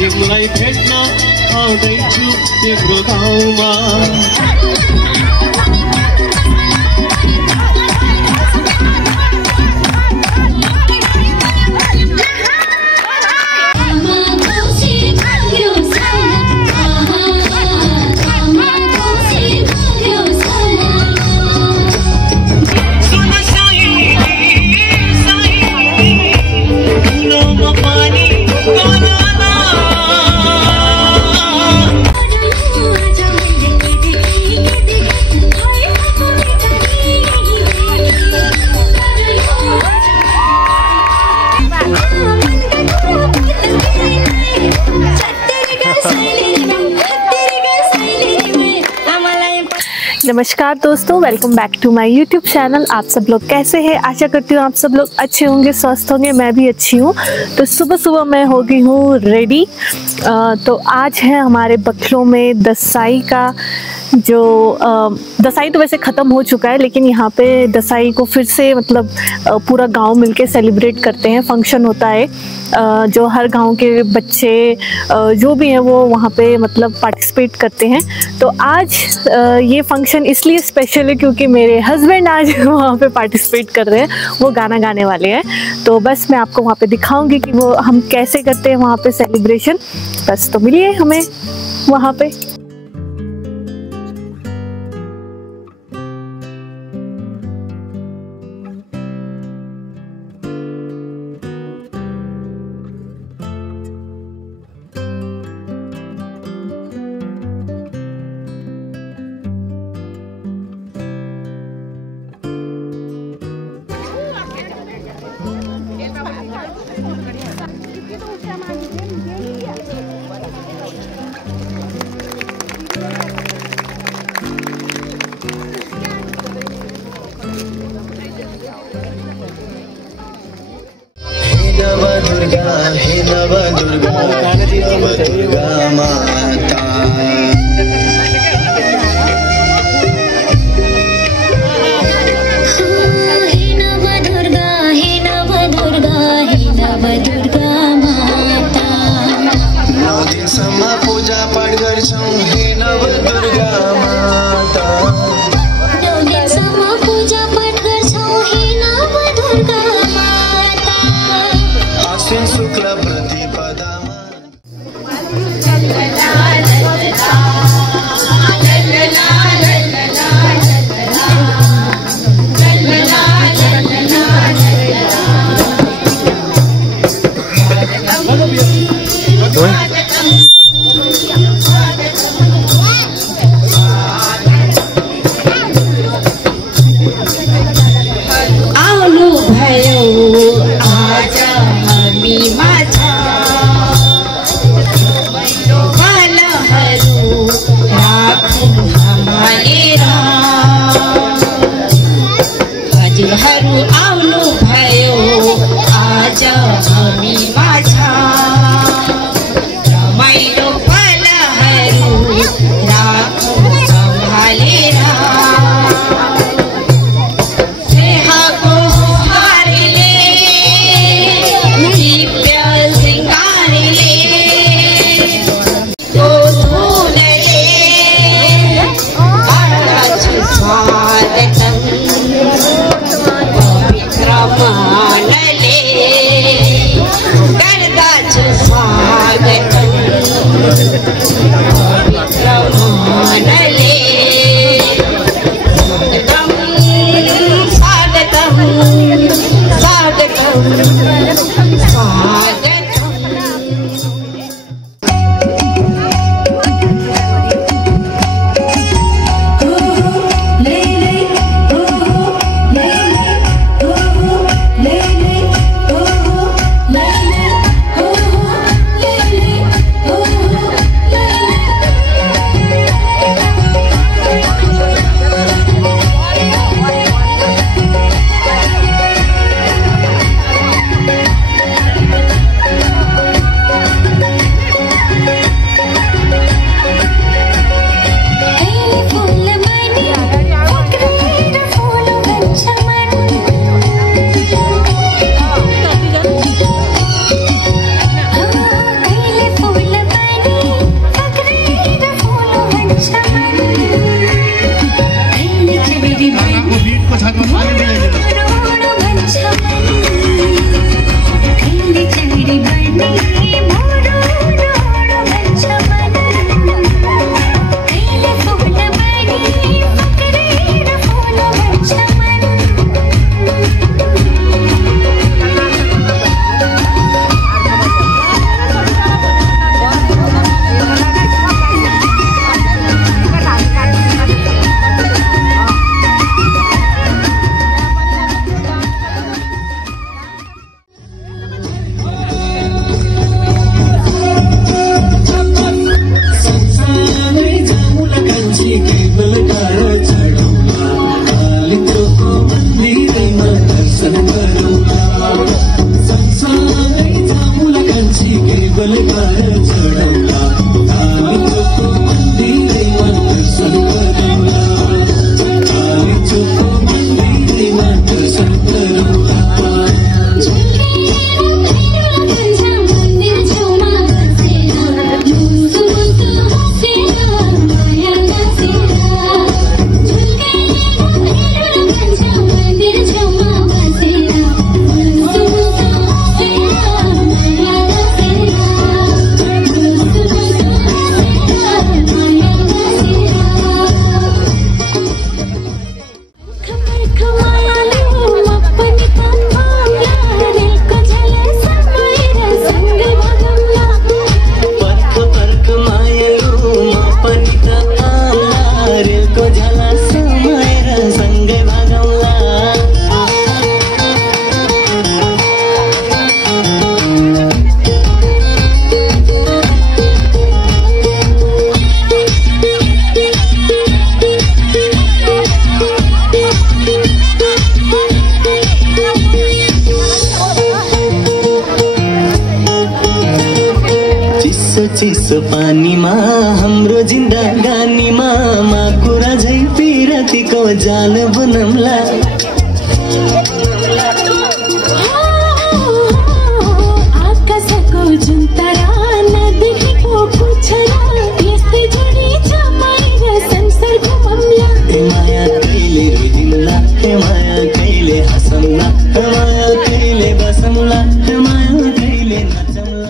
तिमलाई भेट्न आउँदैछु तिम्रो गाउँमा। नमस्कार दोस्तों, welcome back to my YouTube channel. आप सब लोग कैसे हैं? आशा करती हूँ आप सब लोग अच्छे होंगे, स्वस्थ होंगे। मैं भी अच्छी हूँ। तो सुबह सुबह मैं हो गई हूँ रेडी। तो आज है हमारे बखलों में दसाई का जो दसाई तो वैसे ख़त्म हो चुका है, लेकिन यहाँ पे दसाई को फिर से मतलब पूरा गांव मिलके सेलिब्रेट करते हैं। फंक्शन होता है जो हर गांव के बच्चे जो भी हैं वो वहाँ पे मतलब पार्टिसिपेट करते हैं। तो आज ये फंक्शन इसलिए स्पेशल है क्योंकि मेरे हस्बैंड आज वहाँ पे पार्टिसिपेट कर रहे हैं, वो गाना गाने वाले हैं। तो बस मैं आपको वहाँ पे दिखाऊंगी कि वो हम कैसे करते हैं वहाँ पे सेलिब्रेशन। बस तो मिलिए हमें वहाँ पे। हे नव दुर्गा माता, हे नव दुर्गा, हे नव दुर्गा, हे नव दुर्गा माता। 9 दिनसम्म पूजा पाठ गर्छौं हे नव दुर्गा माता। 9 दिनसम्म पूजा पाठ गर्छौं हे नव दुर्गा माता। आश्विन शुक्ल प्रतिपदामा आउनु भयो आज हामी माझा, फलहरू राखौँ सम्हालेर। हजुरहरू आउनु भयो आज हामी माझा, रमाइलो फलहरू राखौँ सम्हालेर। स्नेहको हारले दिव्य सिंगारले धुनले गर्दछु स्वागतम् पवित्र मनले। दर्शन गरौँला संसारै जामुला कान्छी केवल गाएर चढौँला कालीचोकको मन्दिरैमा दर्शन गरौँला कालीचोकको मन्दिरैमा दर्शन गरौँला चिसो पानीमा हाम्रो जिन्दगानीमा माकुरा झै पिरतीको जाल बुनौँला आकाशको जुन तारा नदेखेको पुच्छरा यस्तै जोडी जमाएर संसार घुमौँला माया कहिले रोइदिउँला माया कहिले हँसौँला माया कहिले बसौँला माया कहिले नचौँला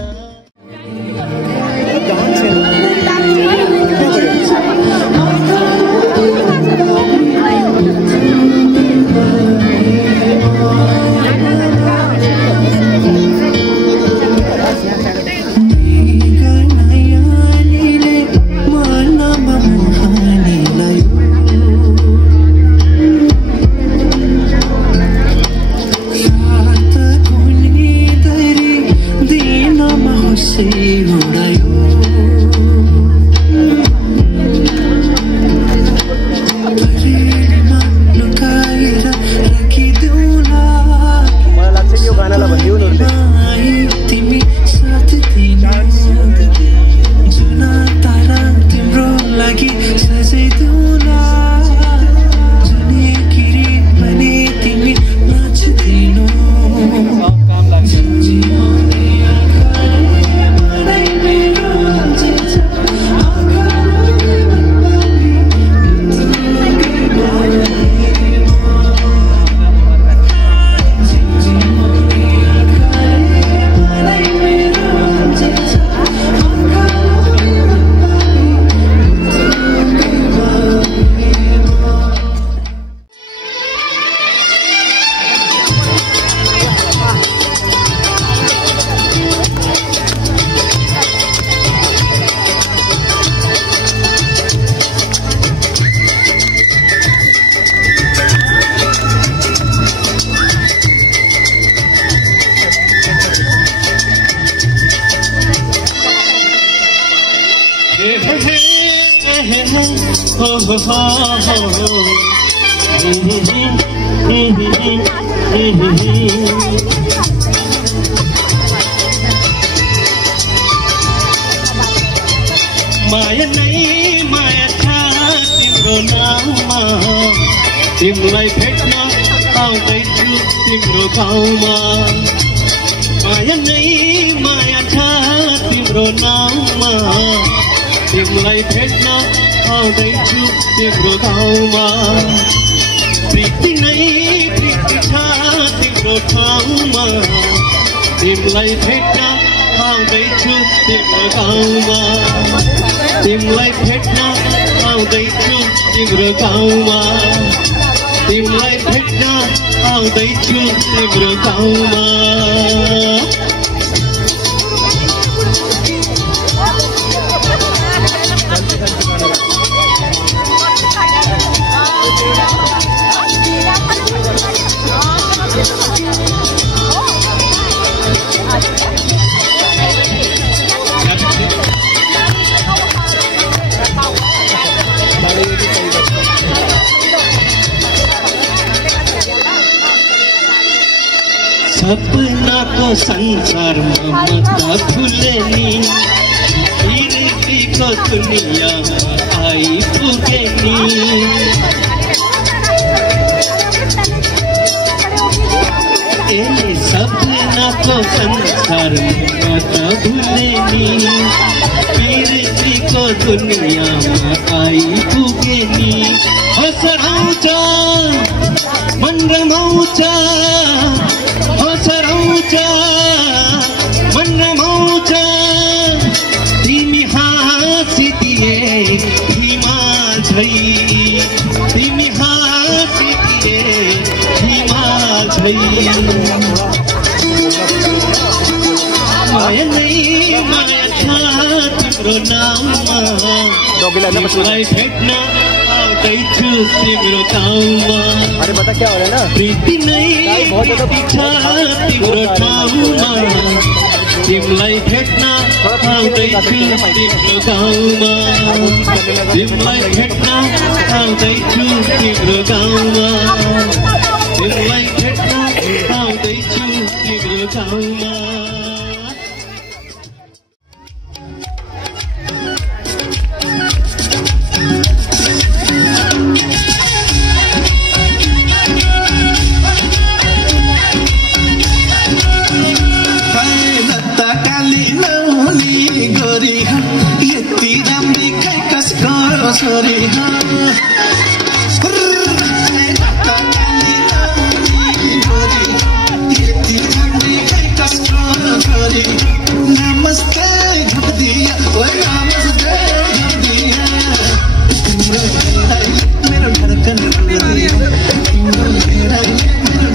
माया नै माया छ तिम्रो नाममा तिमीलाई भेट्न आउँदैछु तिम्रो गाउँमा माया नै माया छ तिम्रो नाममा तिमीलाई भेट्न आउँदैछु तिम्रो गाउँमा प्रीति नै प्रीति छ तिम्रो ठाउँमा तिमीलाई भेट्न आउँदैछु तिम्रो गाउँमा तिमीलाई भेट्न आउँदैछु तिम्रो गाउँमा तिमीलाई भेट्न आउँदैछु तिम्रो गाउँमा सपनाको संसारमा म त फुले नि प्रीतिको दुनियाँमा आइपुगे नि सपनाको संसारमा त भुले नि प्रीतिको दुनियाँमा आइपुगे नि हसराउँछ मन रमाउँछ हसराउँछ मन रमाउँछ तिमी हाँसिदिए हिमाल झै तिमी हाँसिदिए हिमाल झै माया नै माया छ तिम्रो नाममा तिमीलाई भेट्न आउँदैछु तिम्रो गाउँमा प्रीति नै प्रीति छ तिम्रो ठाउँमा तिमीलाई भेट्न आउँदैछु तिम्रो गाउँमा तिमीलाई भेट्न आउँदैछु तिम्रो गाउँमा तिमीलाई भेट्न आउँदैछु तिम्रो गाउँमा Sorry, namaste, Gaudiya, oh namaste, Gaudiya. मेरा धड़कन दिया, मेरा धड़कन दिया, मेरा धड़कन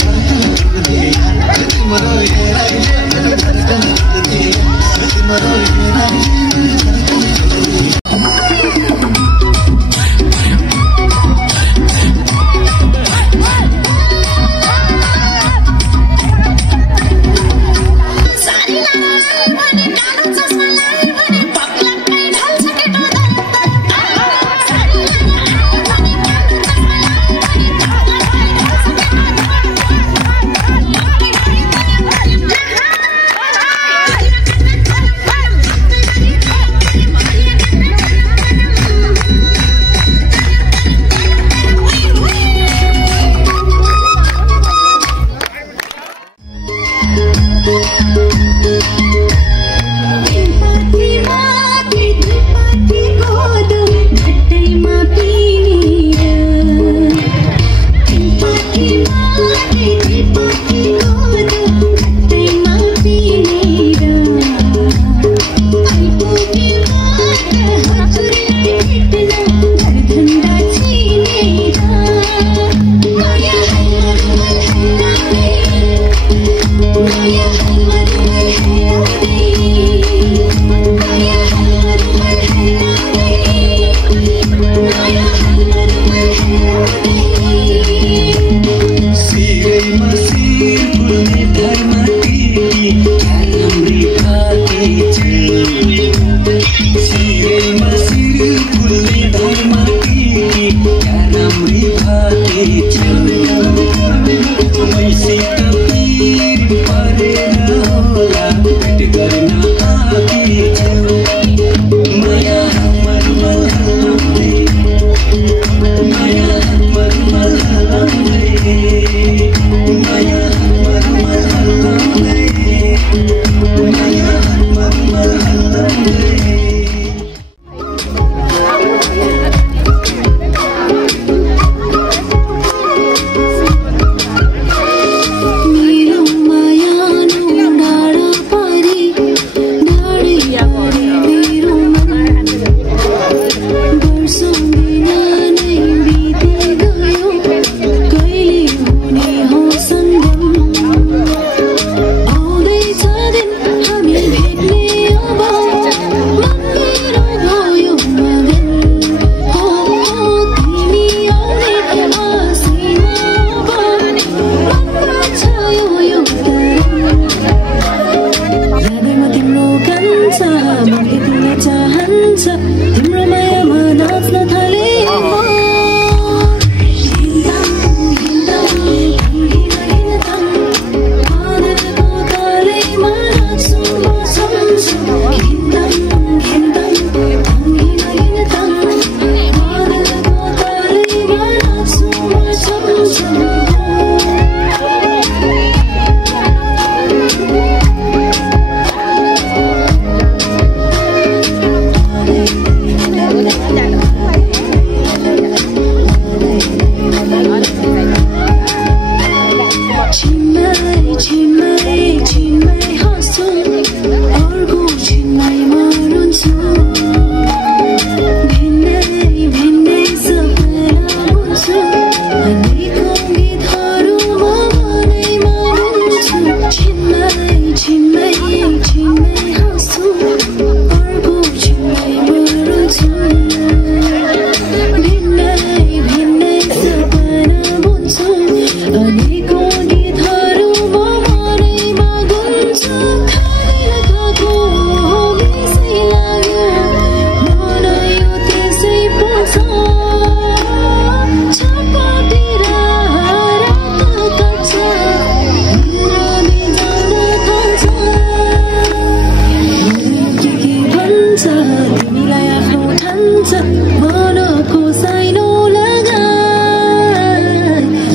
रहन्छ मनको साइनो लगाई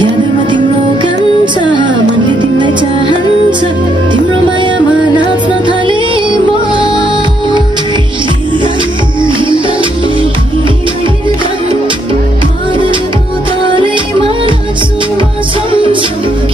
यादमा तिम्रो कान्छ मनले तिमीलाई चाहन्छ तिम्रो मायामा नाच्न थाले म बादलको तालैमा नाच्छु म सँगसँग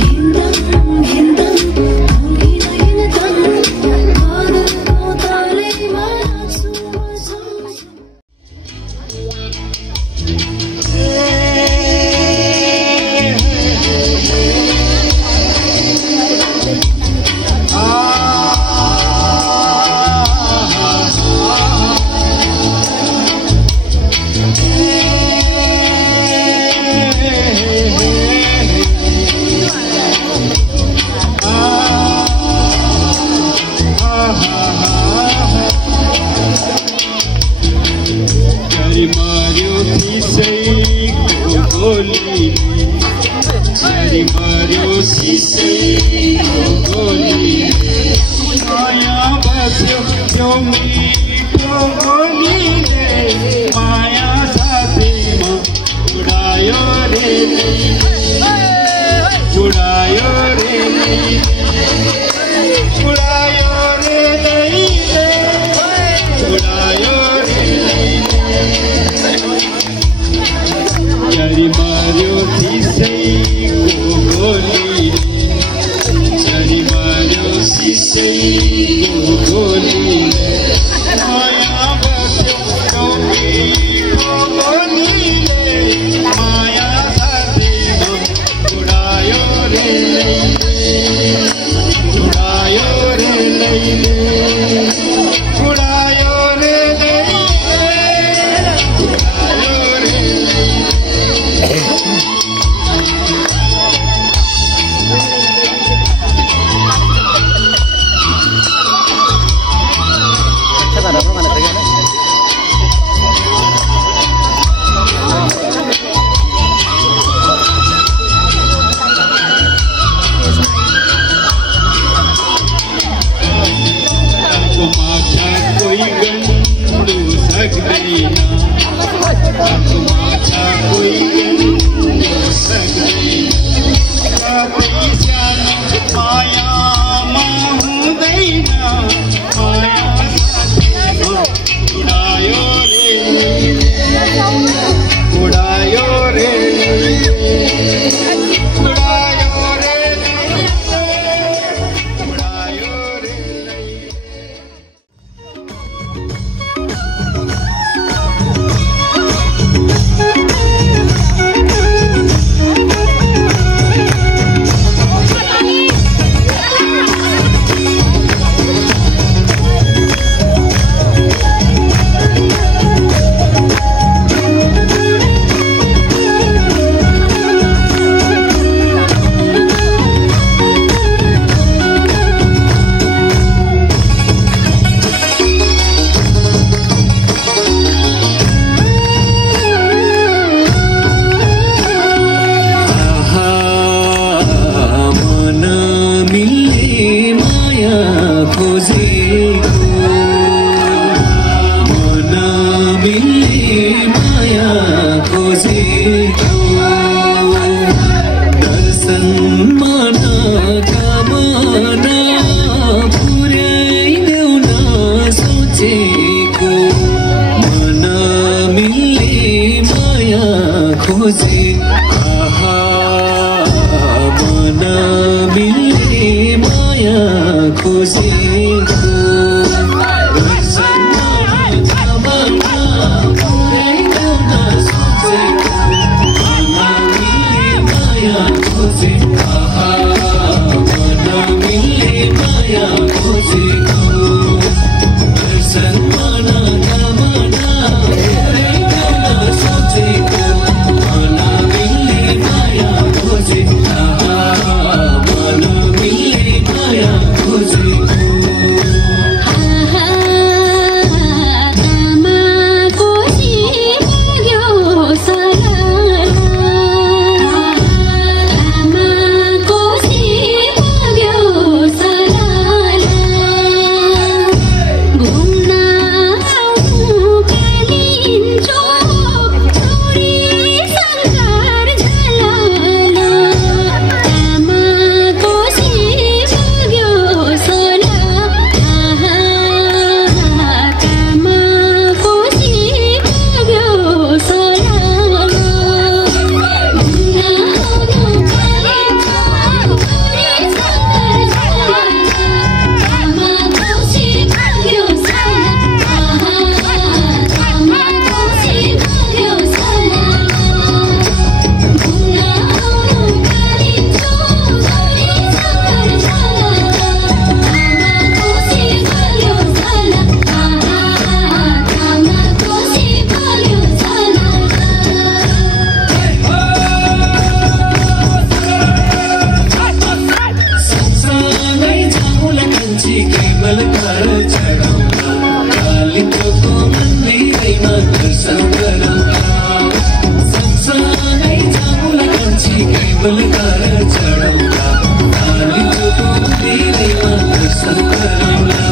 पलकार चढौला काली चोको मन्दिरैमा दर्शन गरौला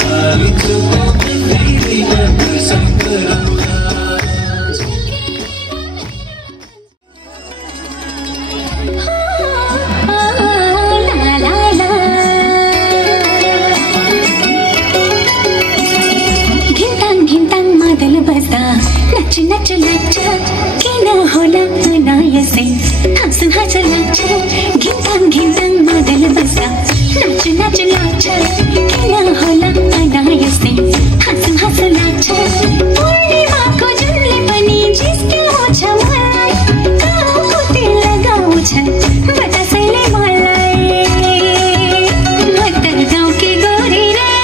काली चोको मन्दिरैमा दर्शन गरौला नच नच नच किन होला अनायसै हाँसु हाँसु लाग्छ घिन्ताङ घिन्ताङ मादल बस्दा नच नच नाच किन होला अनायसै हाँसु हाँसु लाग्छ पूर्णिमाको जुनले पनि जिस्क्याउँछ मलाई गाउँको तेल लगाउँछ बतासैले मलाई म त गाउँकी गोरी रे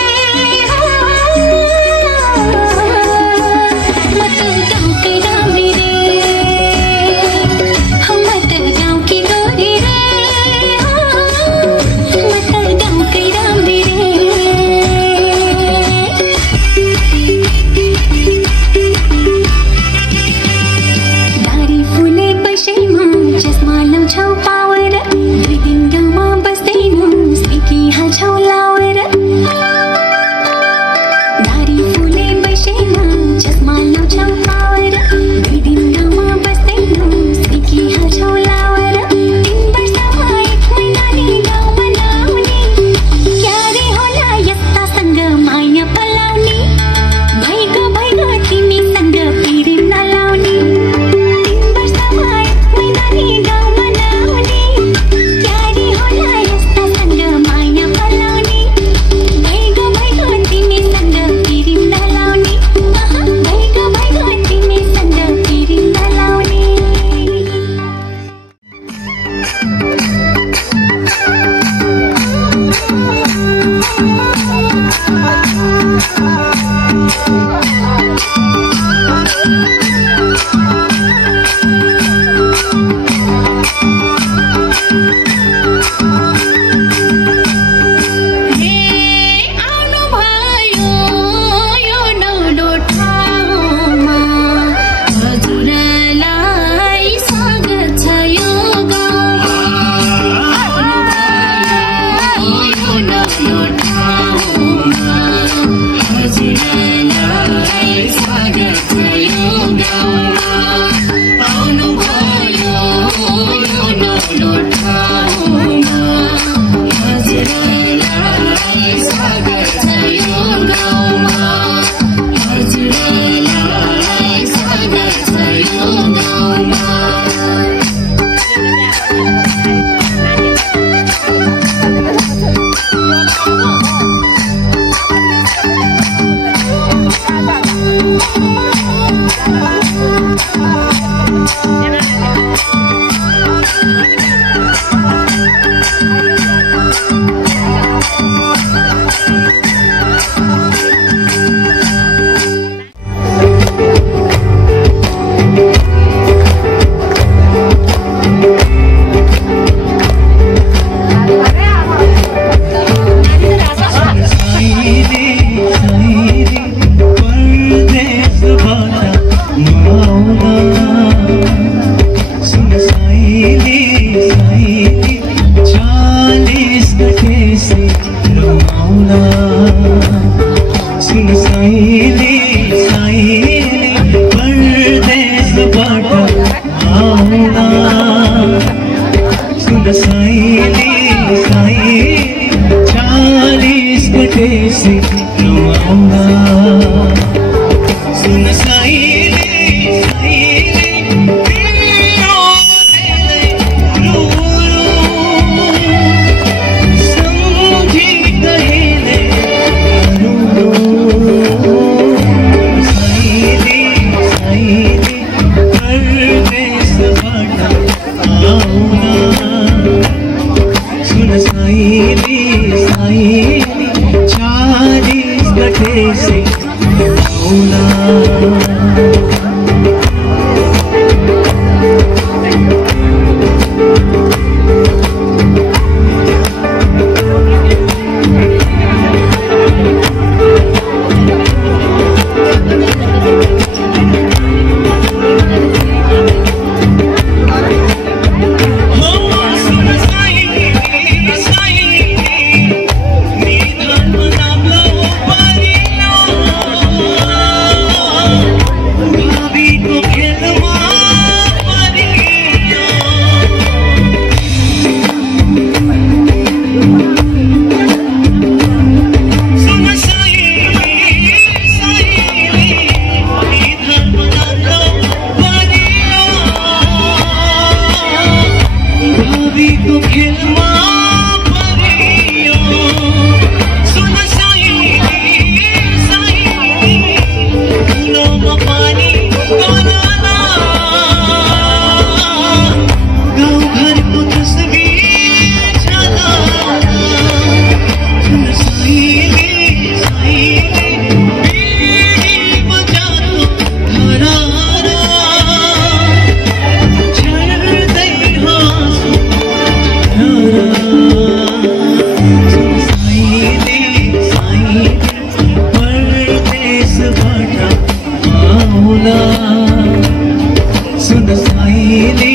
रमाउला सुन साइली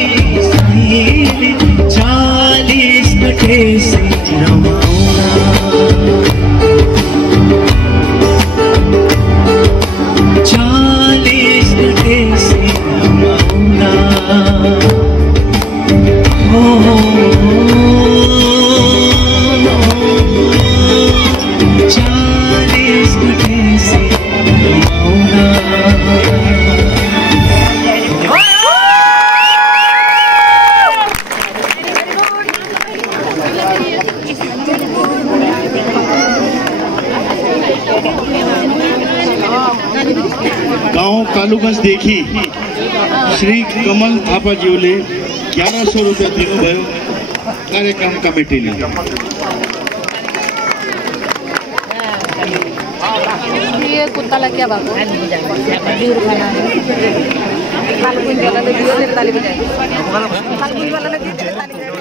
साइली 40 घटे से रमाउला 40 घटे से रमाउला 40 घटे से रमाउला। गाँव कालुगंज देखी श्री कमल थापाज्यूले 1100 रुपया दिनुभयो कार्यक्रम कमिटीले। ये कुत्तालाई क्या भएको बिउर खाना कालकुनवालाले दियो तेरो ताली बजायो कालकुनवालाले दियो तेरो ताली बजायो।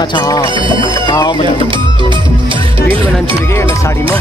अच्छा हाँ रील बनाने छुरी के साड़ी में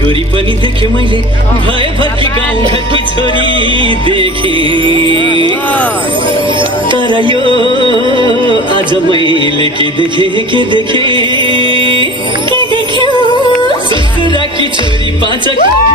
गोरी पनि देखे मैले भए भर्की गाउँ घरकी छोरी देखे तर यो आज मैले के देखे ससुराकी छोरी पाँचक छोरी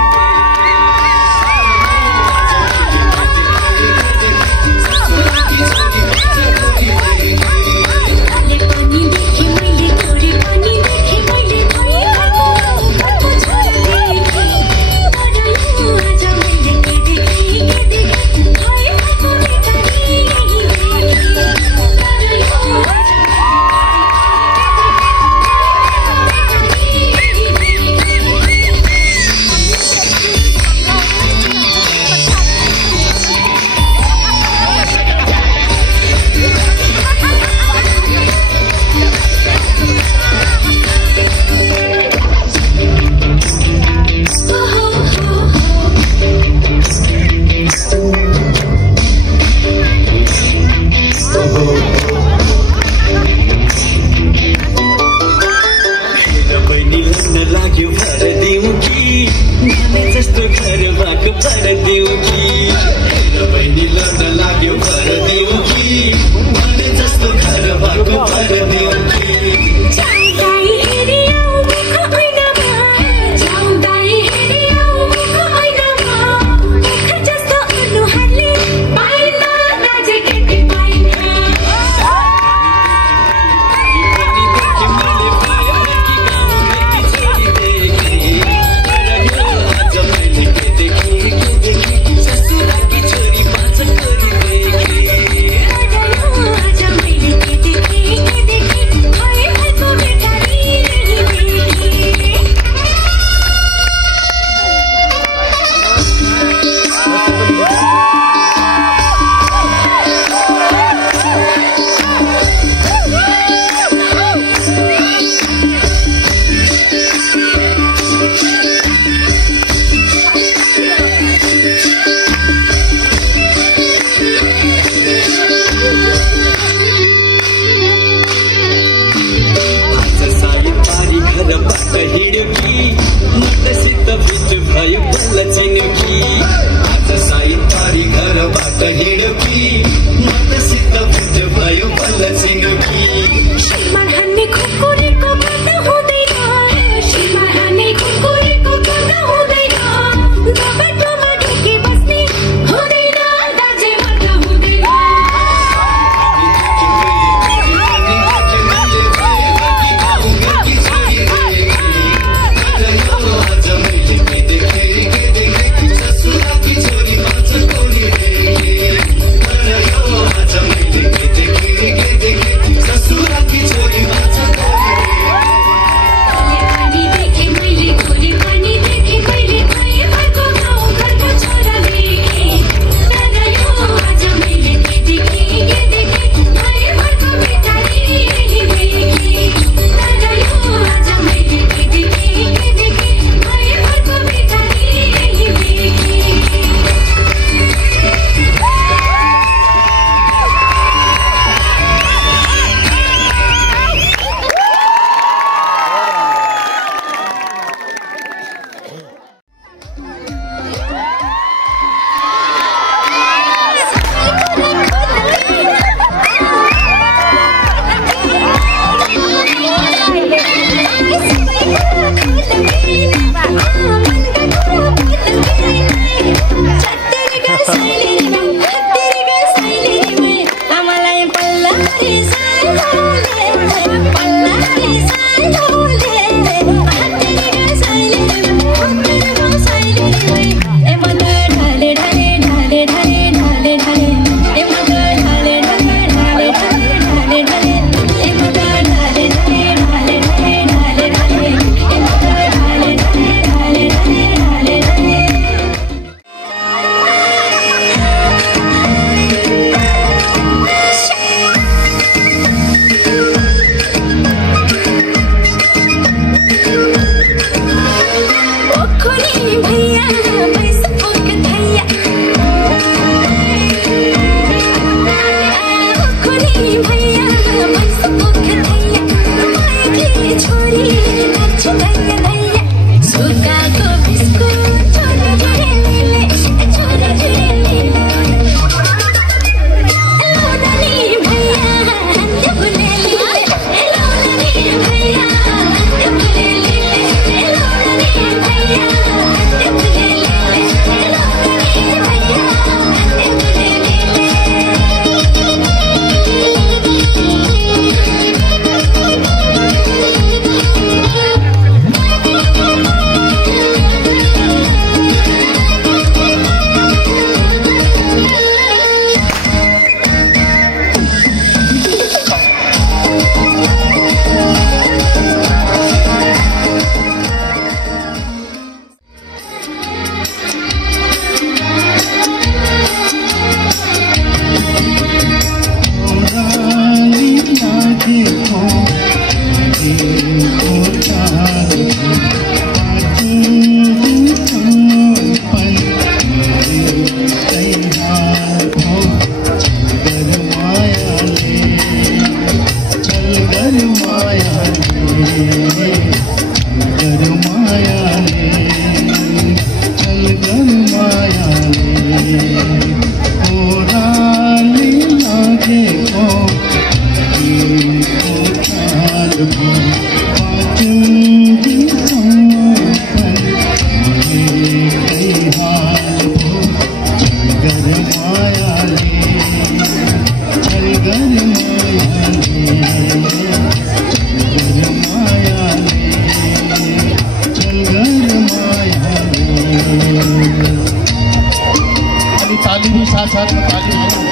साथ साथ में ताली बजाऊं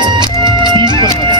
20%।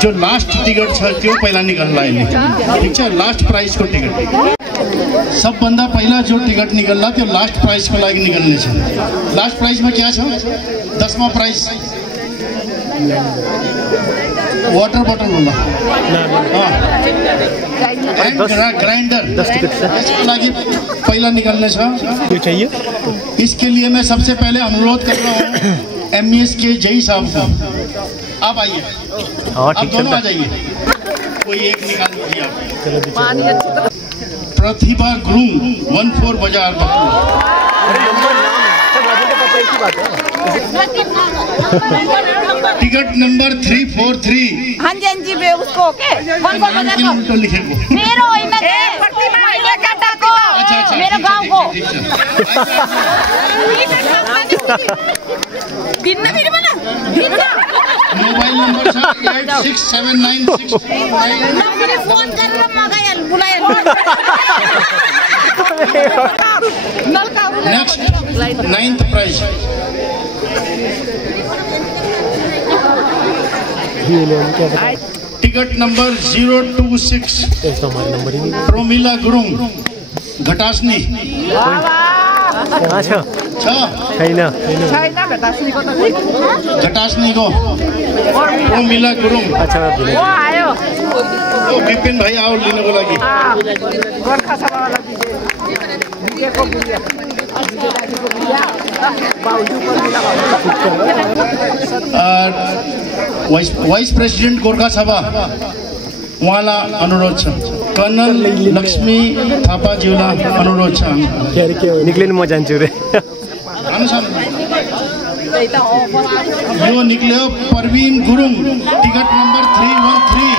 जो लास्ट टिकट छ त्यो पहिला निकाल्ला ठीक छ। लास्ट प्राइस को टिकट सबभन्दा पहिला जो टिकट निकल्ला त्यो लास्ट प्राइस को लागि निकल्ने छ। लास्ट प्राइस में क्या छ? 10वां प्राइस वाटर बॉटल होला ग्राइंडर 10 टिकट इसके लागि पहिला निकलने छ। ये चाहिए। इसके लिए मैं सबसे पहले अनुरोध कर रहा हूँ MES के जई साहब को, आप आइए। आप दोनों आ जाइए, कोई एक निकाल दीजिए आप। प्रतिभा गुरुंग 14 बाजार टिकट नंबर 343। हाँ जी हाँ जी वे उसको ओके कौन बाजार को लिखे मेरो अच्छा मेरे गांव को कितना फिर बना मोबाइल नंबर 867969 फोन कर रहा मगाया बुलाया next 9th prize ticket number 026 Promila Gurung Ghatasani Ghatasani को प्रोमिला गुरुंग। अच्छा विपिन भाई आओ लेने को लगी। वाइस प्रेसिडेंट गोरखा सभा उहाँलाई अनुरोध छ। कर्नल लक्ष्मी थापाज्यूलाई अनुरोध छ। निक्लिनु म जान्छु रे। यो निक्ल्यो परवीन गुरुङ टिकट नंबर 313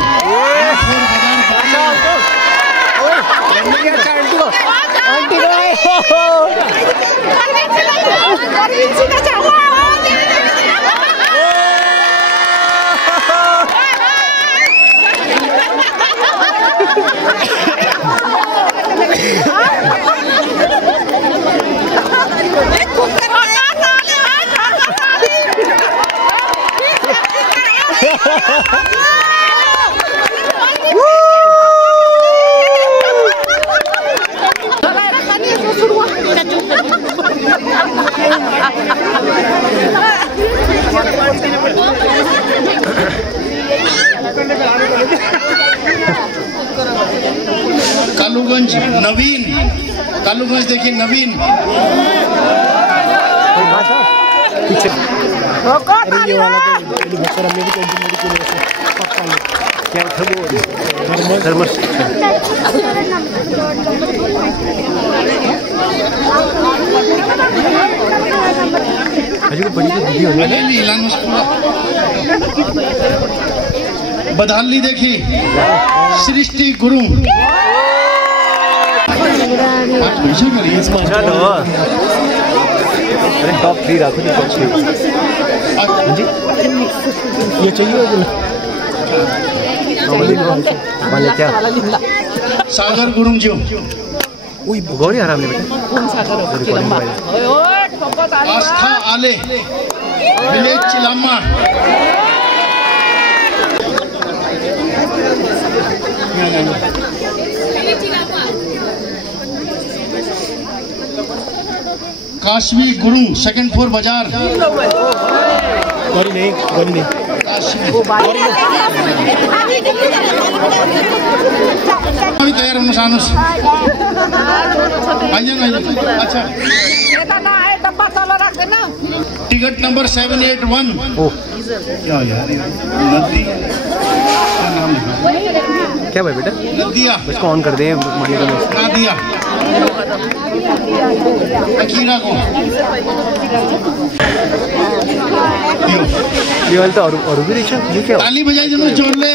कालूगंज नवीन, कालूगंज देखिए नवीन। पीछे क्या था वो थर्मस बधाली देखी सृष्टि गुरु अरे टॉप 3 रखो जी, टॉप 3 जी ये चाहिए वाले क्या सागर गुरु जी गौरी आराम ले बेटा आस्था आले विलेज चिलामा काशवी गुरु सेकंड फ्लोर बाजार गौरी नहीं तैयार होना सानुस अच्छा टिकट नंबर 781 क्या यार नदी क्या नाम है क्या भाई बेटा नदिया इसको ऑन कर दे मालिक ने नदिया अकीरा को ये वाला तो और भी रिक्शा ये क्या ताली बजाई जब जोड़ ले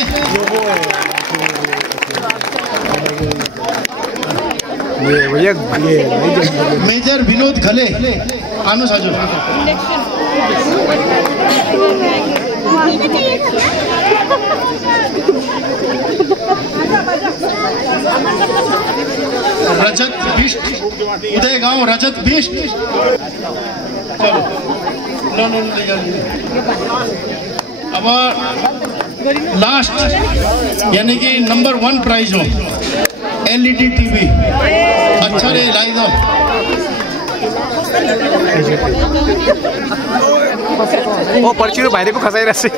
ये मेजर विनोद खले आनो साजो रजत बिष्ट उदय गांव रजत बिष्ट चलो नो ले जाओ अब लास्ट यानी कि नंबर 1 प्राइज हो LED टीवी अच्छा रे लाई दो वो पर्ची बाहर को खसाई रसे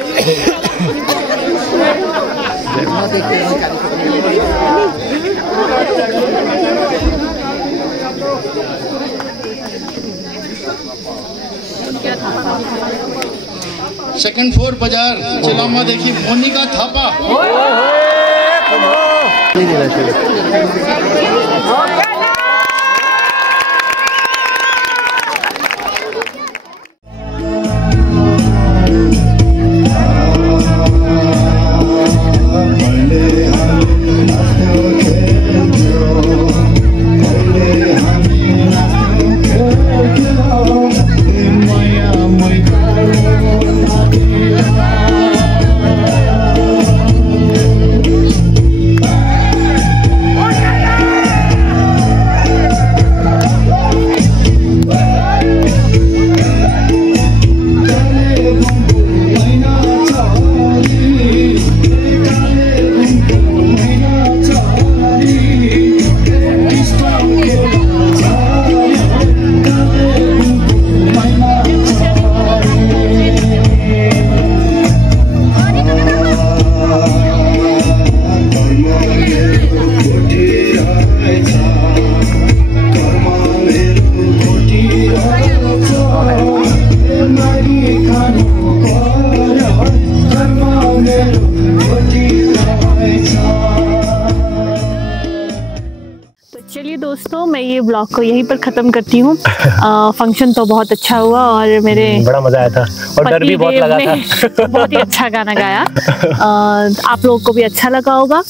सेकंड फ्लोर बाजार चिलामा देखी मोनिका थापा नहीं देना चाहिए चलिए दोस्तों, मैं ये ब्लॉग को यहीं पर ख़त्म करती हूँ। फंक्शन तो बहुत अच्छा हुआ और मेरे बड़ा मज़ा आया था और डर भी बहुत लगा था। बहुत ही अच्छा गाना गाया। आप लोगों को भी अच्छा लगा होगा,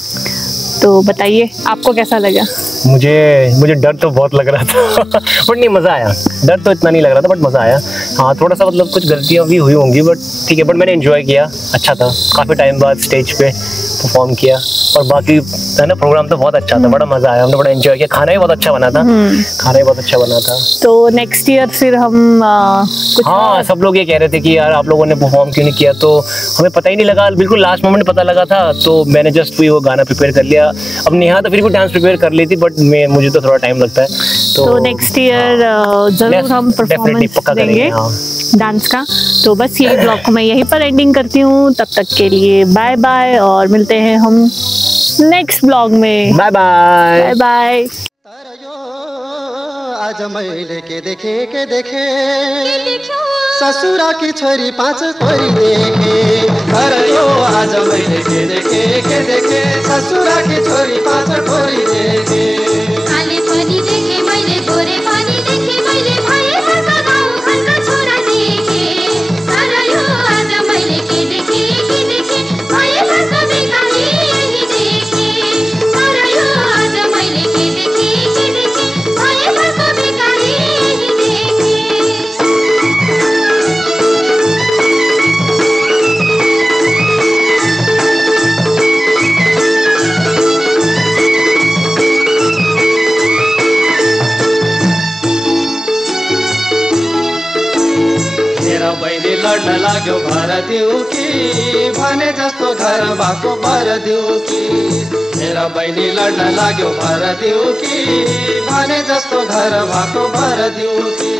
तो बताइए आपको कैसा लगा। मुझे डर तो बहुत लग रहा था बट नहीं, मज़ा आया। डर तो इतना नहीं लग रहा था बट मज़ा आया। हाँ, थोड़ा सा मतलब कुछ गलतियाँ भी हुई होंगी बट ठीक है, बट मैंने एंजॉय किया। अच्छा था, काफ़ी टाइम बाद स्टेज पे परफॉर्म किया और बाकी है ना, प्रोग्राम तो बहुत अच्छा था, बड़ा मज़ा आया, हमने बड़ा एंजॉय किया। खाना भी बहुत अच्छा बना था, तो नेक्स्ट ईयर फिर हम कुछ हाँ, सब लोग ये कह रहे थे कि यार आप लोगों ने परफॉर्म क्यों नहीं किया, तो हमें पता ही नहीं लगा, बिल्कुल लास्ट मोमेंट पता लगा था, तो मैंने जस्ट वो गाना प्रिपेयर कर लिया। अब नेहा तो फिर भी डांस प्रिपेयर कर ली थी बट मुझे तो थोड़ा टाइम लगता है, तो नेक्स्ट ईयर जरूर हम परफॉर्मेंस देंगे डांस का। तो बस ये ब्लॉग को मैं यहीं पर एंडिंग करती हूँ। तब तक के लिए बाय बाय और मिलते हैं हम नेक्स्ट ब्लॉग में। Bye bye bye bye. आज मैले के देखे ससुरा की छोरी 5 छोरी देखे तर यो आज मैले के देखे ससुरा की छोरी 5 छोरी देखे काले पनि देखे मैले गोरे पनि देखे मैले भए जस्तो गाउँ घरका छोरा देखे तर यो आज मैले के देखे भए जस्तो बेकारी यही देखे तर यो आज मैले के देखे भए जस्तो बेकारी यही देखे बहिनी लड्न लाग्यो भर दिउ कि भने जस्तो घर भएको भर दिउ कि मेरा बहिनी लड्न लाग्यो भर दिउ कि भने जस्तो घर भएको भर दिउ कि